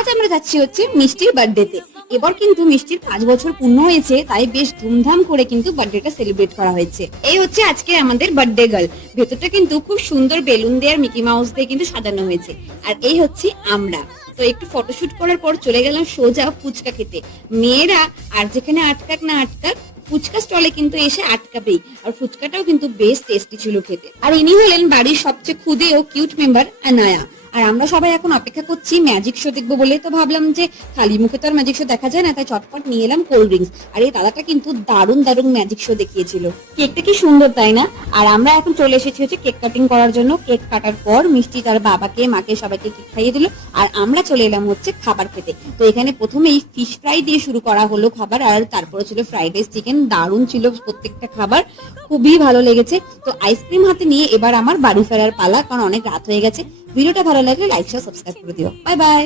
আজ আমরা যাচ্ছি হচ্ছে মিষ্টির বার্থডেতে। এবার কিন্তু মিষ্টির 5 বছর পূর্ণ হয়েছে, তাই বেশ ধুমধাম করে কিন্তু বার্থডেটা সেলিব্রেট করা হয়েছে। এই হচ্ছে আজকে আমাদের বার্থডে গার্ল। ভেতরটা কিন্তু খুব সুন্দর বেলুন দিয়ে আর মিকি মাউস দিয়ে কিন্তু সাজানো হয়েছে। আর এই হচ্ছে আমরা। তো একটু ফটোশুট করার পর চলে গেলাম সোজা ফুচকা খেতে। মেয়েরা আর যেখানে আটকাক না আটকাক, ফুচকা স্টলে কিন্তু এসে আটকাবেই। আর ফুচকাটাও কিন্তু বেশ টেস্টি ছিল খেতে। আর ইনি হলেন বাড়ির সবচেয়ে খুদে ও কিউট মেম্বার আনায়া। আর আমরা সবাই এখন অপেক্ষা করছি ম্যাজিক শো দেখবো বলে। তো ভাবলাম যে খালি মুখে তো আর ম্যাজিক শো দেখা যায় না, তাই চটপট নিয়ে এলাম কোল্ড ড্রিঙ্কস। আর এই দাদাটা কিন্তু দারুণ দারুণ ম্যাজিক শো দেখিয়েছিল। কেকটা কি সুন্দর তাই না? আর আমরা এখন চলে এসেছি হচ্ছে কেক কাটিং করার জন্য। কেক কাটার পর মিষ্টি তার বাবাকে মাকে সবাইকে কেক খাইয়ে দিল। আর আমরা চলে এলাম হচ্ছে খাবার খেতে। তো এখানে প্রথমেই ফিশ ফ্রাই দিয়ে শুরু করা হলো খাবার, আর তারপরে ছিল ফ্রাইড রাইস চিকেন। দারুণ ছিল প্রত্যেকটা খাবার, খুবই ভালো লেগেছে। তো আইসক্রিম হাতে নিয়ে এবার আমার বাড়ি ফেরার পালা, কারণ অনেক রাত হয়ে গেছে। ভিডিওটা ভালো লাগলে লাইক শেয়ার সাবস্ক্রাইব করে দিও। Bye bye.